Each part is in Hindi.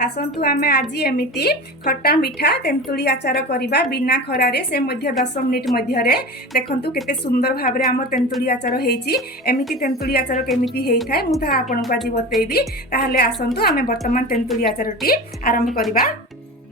आसतु आमे आज एमिति खट्टा मिठा तेंतुली आचार करिबा बिना खरारे से मध्य 10 मिनिट मध्य रे देखंतु केते सुंदर भाबरे हमर तेंतुली आचार हेची। एमिति तेंतुली आचार केमिति हेई थाए मु ता आपन को आज बतेइबी। ताहले आसंतु आमे वर्तमान तेंतुली आचारटी आरंभ करिबा।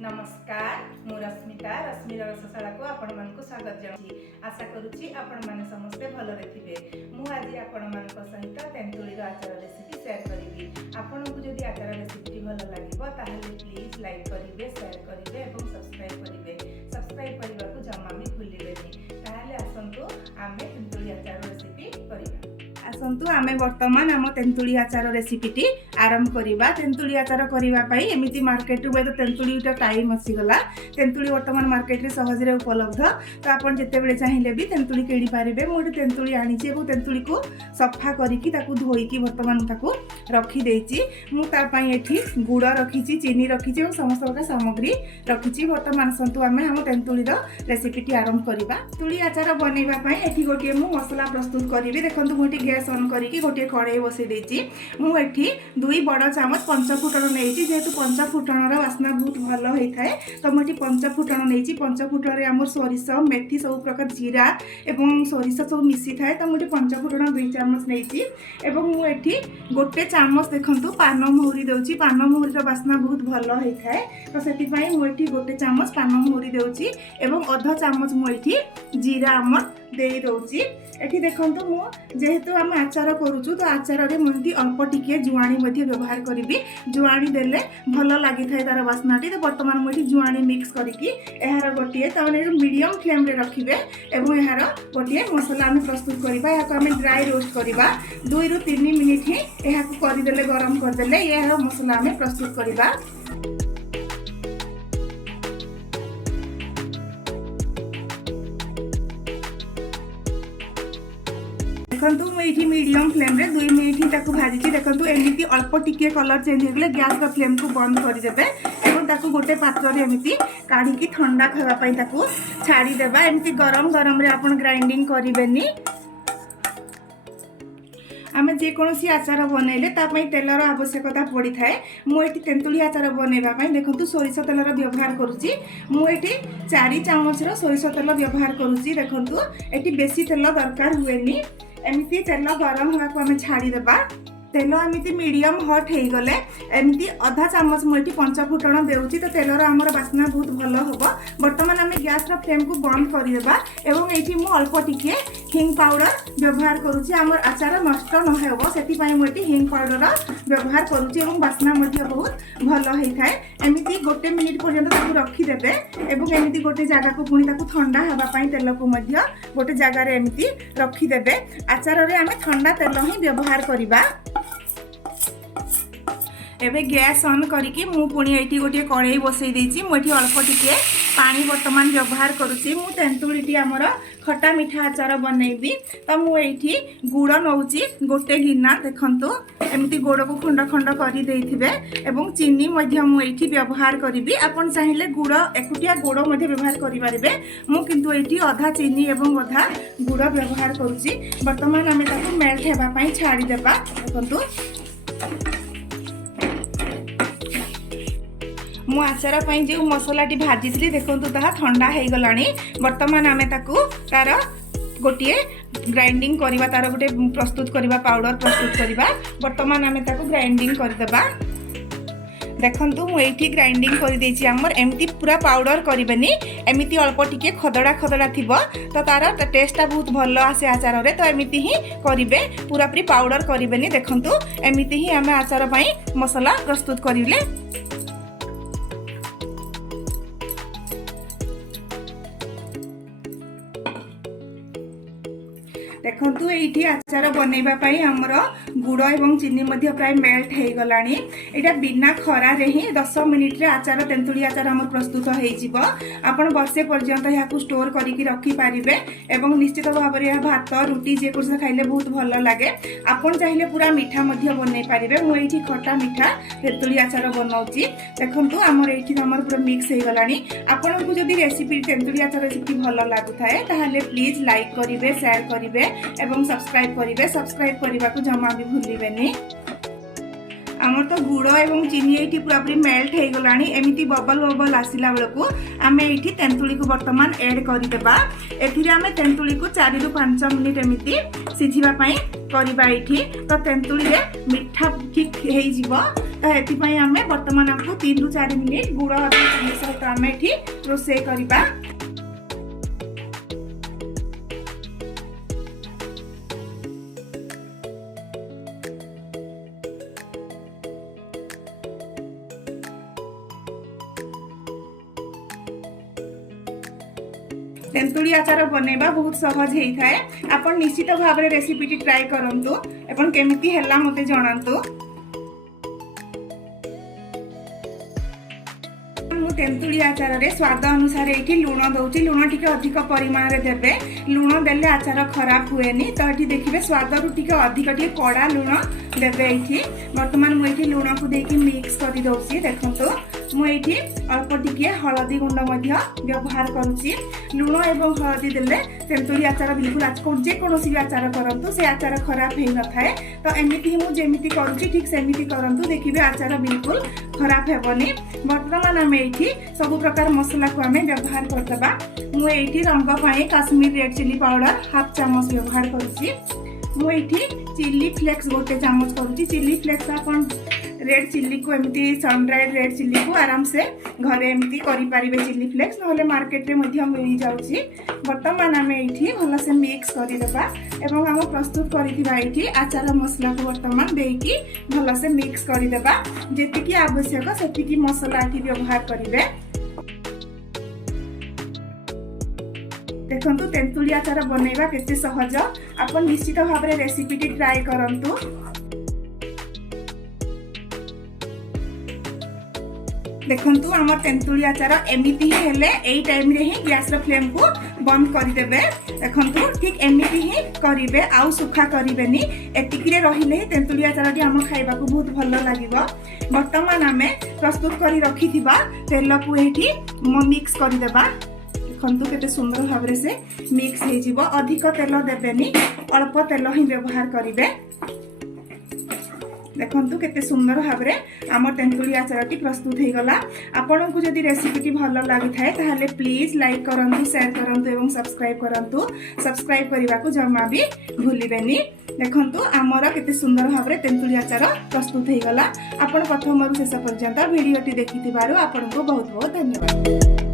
नमस्कार, मु रश्मिता रश्मिर रसशाला को आपण मन को स्वागत जणाउछि। आशा करूछि आपण माने समस्त भलरे थिबे। मु आज आपण मन को सहित तेंतुली आचार रेसिपी शेयर करिबी। आपण को जदि आचार रेसिपी भल लागिबो ताहले प्लीज लाइक करिवे, शेयर करिवे एवं सब्सक्राइब करिवे। सब्सक्राइब करबा को जमा भी भूलिबेनी। ताहले आसंतु आमे तेंतुली आचार रेसिपी करिबा। आसंतु आमे वर्तमान आम तेंतुली आचार रेसिपीटी आरंभ करिबा। तेंतुली आचार करिबा पई एमिति मार्केट रे तो तेंतुली टाइम आसीगला। तेंतुली वर्तमान मार्केट रे सहज रे उपलब्ध। तो आपण जते बेले चाहिले भी तेंतुली केडी पारिबे। मोटे तेंतुली आनिछि एबो तेंतुली को सफा करिकि ताकू धोईकि वर्तमान ताकू रखी देइछि। मु ता पई एठी गुड़ रखिछि, चीनी रखिछि और समस्त प्रकार सामग्री रखिछि। वर्तमान संतु आमे हम तेंतुली रो रेसिपीटी आरंभ करिबा। तेंतुली आचार बनेबा पई एठी गोटे मु मसला प्रस्तुत करिबि। देखंतु मोटी गैस ऑन करिकि गोटे कढ़ाई बसै देइछि। मु एठी 2 बड़ चामच पंचफुटन नेइछि। जेहेतु पंचफुटन रो वासना बहुत भलो होई थाए तो मोटी पंचफुटन नेइछि। पंचफुटन रे हमर सोरिष, मेथी सब प्रकार जीरा एवं सोरिष सब मिसी थाए तो मोटी पंचफुटन 2 चामच नेइछि। एवं मु एठी गोटे चामच देखंतु पान मोहरी देउछि। पान मोहरी रो वासना बहुत भलो होई थाए तो सेति पई मु एठी गोटे चामच पान मोहरी देउछि एवं आधा चामच मु एठी जीरा हमर देई दउछि। एठी देखंतु मु जेहेतु हम आचार करूछु तो आचार रे मुंती अल्प टिके जुआणी मध्ये व्यवहार करिबी। जुआणी देले भलो लागि थाए तार वासनाटी। तो वर्तमान मु एठी जुआणी मिक्स करिकि एहार गोटिए ताने मीडियम फ्लेम रे रखिबे एवं एहार गोटिए मसला हम प्रस्तुत करिबा। या हम ड्राई रोस्ट करिबा 2 रु 3 मिनिट ही एहा को करि देले, गरम कर देले एहार मसला हम प्रस्तुत करिबा। देखंतु मु एठी मीडियम फ्लेम रे 2 मिनिट ही ताकू भाजिछि। देखंतु एमिति अल्प टिके कलर चेंज हेगले गैस का फ्लेम को बंद कर देबे एवं ताकू गोटे पात्र रे एमिति काढी की ठंडा खावा पई ताकू छाडी देबा। एमिति गरम गरम रे आपण ग्राइंडिंग करिबेनी। आमे जे कोनोसी आचार बनैले ता पई तेलर आवश्यकता पड़ी थाए। मु एठी तेंतुली आचार बनेबा पई देखंतु सोरिष तेलर व्यवहार करूची। मु एठी 4 चामच रो सोरिष तेल व्यवहार करूची। देखंतु एठी बेसी तेल दरकार हुएनी। एमिति तेल गरम होगा को हमें छाड़ी देबा। तेल एमिति मीडियम हॉट हे गले एमिति आधा चामच मुठी पंचफुटन देउची तो तेलर हमर वासना बहुत भलो होबो। वर्तमान हमें गैस रा फ्लेम को बंद करि देबा एवं एठी मु अल्प टिके हिंग पाउडर व्यवहार करूची। हमर आचार नष्ट न हेबो सेति पई मुठी हिंग पाउडर व्यवहार करूची एवं वासना मध्ये बहुत भलो हे थाए। एमिति गोटे मिनिट पर्यंत ताकू रखी देबे एवं एमिति गोटे जागा को पुनी ताकू ठंडा हेबा पई तेल को मध्ये गोटे जागा रे एमिति रखी देबे। आचार रे हमें ठंडा तेल ही व्यवहार करिबा। एबे गैस ऑन करिकि मु पुणी एठी गोटे कढ़ाई बसई देछि। मु एठी अल्प टिके पानी वर्तमान व्यवहार करूछि। मु तेंतुलीटी हमर खट्टा मिठा आचार बनैबी तो मु एठी गुड़ नउछि गोटे गिना। देखंतु एमिति गुड़ को खंड खंड करि देइथिबे एवं चीनी मध्ये मु एठी व्यवहार करिबी। आपण चाहिले गुड़ एकुटिया गुड़ मध्ये व्यवहार करि पारिबे। मु किंतु एठी आधा चीनी एवं आधा गुड़ व्यवहार करूछि। वर्तमान हमें ताकू मेल्ट हेबा पई छाडी देबा। देखंतु मु आचार पई जे मसलाटी भाजिथली देखंतु ताहा ठंडा हे गलानी। वर्तमान आमे ताकू तार गोटिए ग्राइंडिंग करिबा, तार गोटे प्रस्तुत करिबा, पाउडर प्रस्तुत करिबा। वर्तमान आमे ताकू ग्राइंडिंग कर देबा। देखंतु मु एठी ग्राइंडिंग कर देछि। हमर एमिति पूरा पाउडर करिबेनी, एमिति अल्प टिके खदड़ा खदड़ा थिबो तो तार टेस्टटा बहुत भलो आसे आचार रे। तो एमिति ही करिवे, पूरा पूरी पाउडर करिबेनी। देखंतु एमिति ही आमे आचार पई मसला प्रस्तुत करिले। देखंतु एठी आचार बनेबा पई हमर गुड़ एवं चीनी मध्ये प्राय मेल्ट हे गलानी। एटा बिना खरा रे ही 10 मिनिट रे आचार तेंतुली आचार हमर प्रस्तुत हे जिवो। आपण वर्षे पर्यंत या को स्टोर करिकि रखि पारिबे एवं निश्चित भाव रे भात रुटी जे कुछ खाइले बहुत भलो लागे। आपण चाहिले पूरा मीठा मध्ये बनै पारिबे। मु एठी खट्टा मीठा तेंतुली आचार बनौची। देखंतु हमर एठी हमर पूरा मिक्स हे गलानी। आपण को जदी रेसिपी तेंतुली आचार रेसिपी भलो लागु थाए ताहाले प्लीज लाइक करिवे, शेयर करिवे एवं सब्सक्राइब करिवे। सब्सक्राइब करने को जमा भी भूलिबेनी। आम आमर तो गुड़ एवं चीनी ये पूरापूरी मेल्ट हो गलानी एमती बबल बबल आसला बेलू आम ये तेंतुली को बर्तमान ऐड करदेबा। एथिरे आम तेंतुली को 4 ରୁ 5 मिनिट एमती सिझापी करवा ये तो तेंतुली रे मिठा ठीक हो तो ये आम बर्तमान आपको 3 ରୁ 4 मिनिट गुड़ सहित आम ये रोसे करवा। तेंतुली आचार बनैबा बहुत सहज होता है। आप निश्चित भाव में रेसिपी ट्राई करंतु एवं केमिति हैला मते जणांतु। मु तेंतुली आचार रे स्वाद अनुसार ये लुण दउची। लुण टिके अधिक परिमाण रे देबे। लुण देले आचार खराब हुएनी तो ये देखिए स्वाद रु टिके अधिक टिके कड़ा लुण देबे। ये बर्तमान मुझे लुण को देकी मिक्स कर दउची। देखंतु मुझे अल्प टिके हलदी गुंड व्यवहार करुच्ची। लुण एवं हलदी देले तेंतुली आचार बिल्कुल जेकोसी भी आचार करंतु से आचार खराब हो न थाए। तो एमती मुझे करुच्ची ठीक सेमती करंतु देखिए आचार बिल्कुल खराब हेबनी। बर्तमान आम ये सब प्रकार मसला को आम व्यवहार करदबा। मुझे रंग पाई Kashmir red chilli powder half चामच व्यवहार करुच्ची। मुझे चिली फ्लेक्स गोटे चामच करुच्ची। चिली फ्लेक्स आपन रेड चिल्ली को एमती सनड्राइड रेड चिल्ली को आराम से घरे एमती करें चिल्ली फ्लेक्स ना मार्केट में मिल जाऊँगी। बर्तमान आम ये भल से मिक्स करदेबा एवं आम प्रस्तुत कर आचार मसला को बर्तमान देकी भल से मिक्स करदेबा। जी आवश्यक से मसला ये व्यवहार करेंगे। देखंतु तेंतुली आचार बनैबा केते सहज। आप निश्चित भाव में रेसिपी ट्राई करंतु। देखंतु आम तेंतुली आचार एमती ही हेले एई टाइम रे ही गैस रो फ्लेम को बंद कर देबे। देखंतु ठीक एमती ही करिवे आउ सुखा करिवेनी। एतिकी रे रहिले तेंतुली आचार टी आम खाइबा को बहुत भलो लागिबो। बर्तमान आमे प्रस्तुत करी रखिथिबा तेल को एठी मिक्स कर देबा। देखंतु केते सुंदर भाव से मिक्स हो जिवो। अधिक तेल देबेनी अल्प तेल ही व्यवहार करिवे। देखंतु केते सुंदर भाव में आम तेंतुली आचार प्रस्तुत हो गला। आपन को जदि रेसिपी भल लगी थाए ताहले प्लीज लाइक करंतु शेयर करंतु एवं सब्सक्राइब करंतु। सब्सक्राइब करने को जमा भी भूलिबेनी। देखंतु आमर केते सुंदर भाव में तेंतुली आचार प्रस्तुत हो गला। आपन प्रथम रु शेष पर्यंत वीडियोटी देखिथिबारु आपन को बहुत बहुत धन्यवाद।